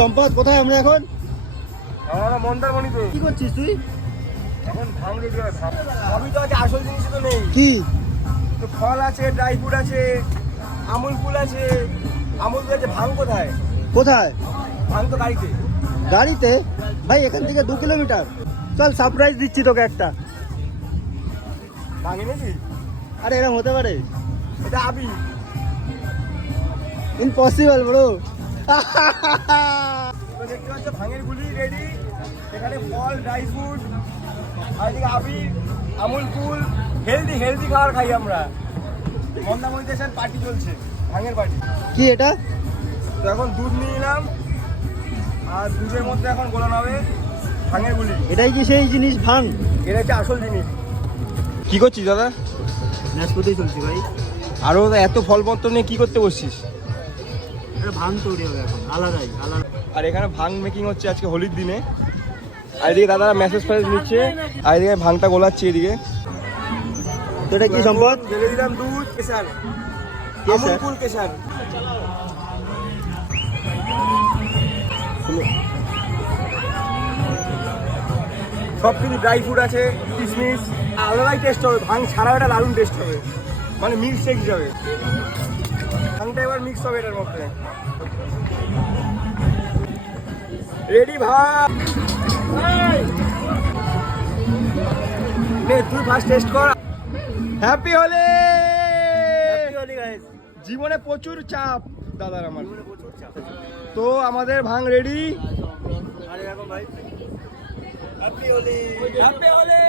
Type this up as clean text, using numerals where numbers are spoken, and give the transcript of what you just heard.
সম্পদ কোথায় আমরা এখন? আমরা মন্দারমণিতে। কি করছিস তুই এখন? ভাঙ রেডি হয়। সবই তো আছে, আসল জিনিস তো নেই। কি? তো ফল আছে, ড্রাই ফ্রুট আছে, আমুল কুল আছে, আমুল কুল আছে। ভাঙ কোথায়? কোথায়? ভাঙ তো গাড়িতে। গাড়িতে? ভাই এখান থেকে 2 কিলোমিটার। চল সারপ্রাইজ দিচ্ছি তোকে একটা। ভাঙে নাকি? আরে এরকম হতে পারে? এটা আবি। Impossible bro. তো দেখতে পাচ্ছ ভাঙের গুলি রেডি। এখানে ফল, ড্রাই ফ্রুট, আর এদিকে আবি, আমুল কুল। হেলদি খাবার খাই আমরা। মন্দারমণিতে পার্টি চলছে, ভাঙের পার্টি। কি এটা? তো এখন দুধ নিয়ে নিলাম, আর দুধের মধ্যে এখন গোলানো হবে ভাঙের গুলি। এটাই কি সেই জিনিস ভাঙ? এটা হচ্ছে আসল জিনিস। কি করছিস দাদা? ম্যাচ করতেই চলছি ভাই। আরো এত ফলপত্র নিয়ে কি করতে বসছিস? এটা ভাঙ তৈরি হবে এখন, আলাদাই আলাদা। আর এখানে ভাঙ মেকিং হচ্ছে আজকে হোলির দিনে। আর এদিকে দাদারা মেসেজ ফেসেজ নিচ্ছে, আর এদিকে ভাঙটা গোলাচ্ছে এদিকে। তো এটা কি সম্পদ? ঢেলে দিলাম দুধ, কেশর, আমুল কুল কেশর। সব কিছু ড্রাই ফ্রুট আছে, কিশমিশ। আলাদাই টেস্ট হবে, ভাঙ ছাড়াও এটা দারুণ টেস্ট হবে, মানে মিক্স শেক হিসাবে। ভাঙটা এবার মিক্স হবে এটার মধ্যে। রেডি ভাই? নে তুই ফার্স্ট টেস্ট কর। হ্যাপি হোলি। জীবনে প্রচুর চাপ দাদার আমার। তো আমাদের ভাঙ রেডি। আরে এখন ভাই হ্যাপি হোলি। হ্যাপি হোলি।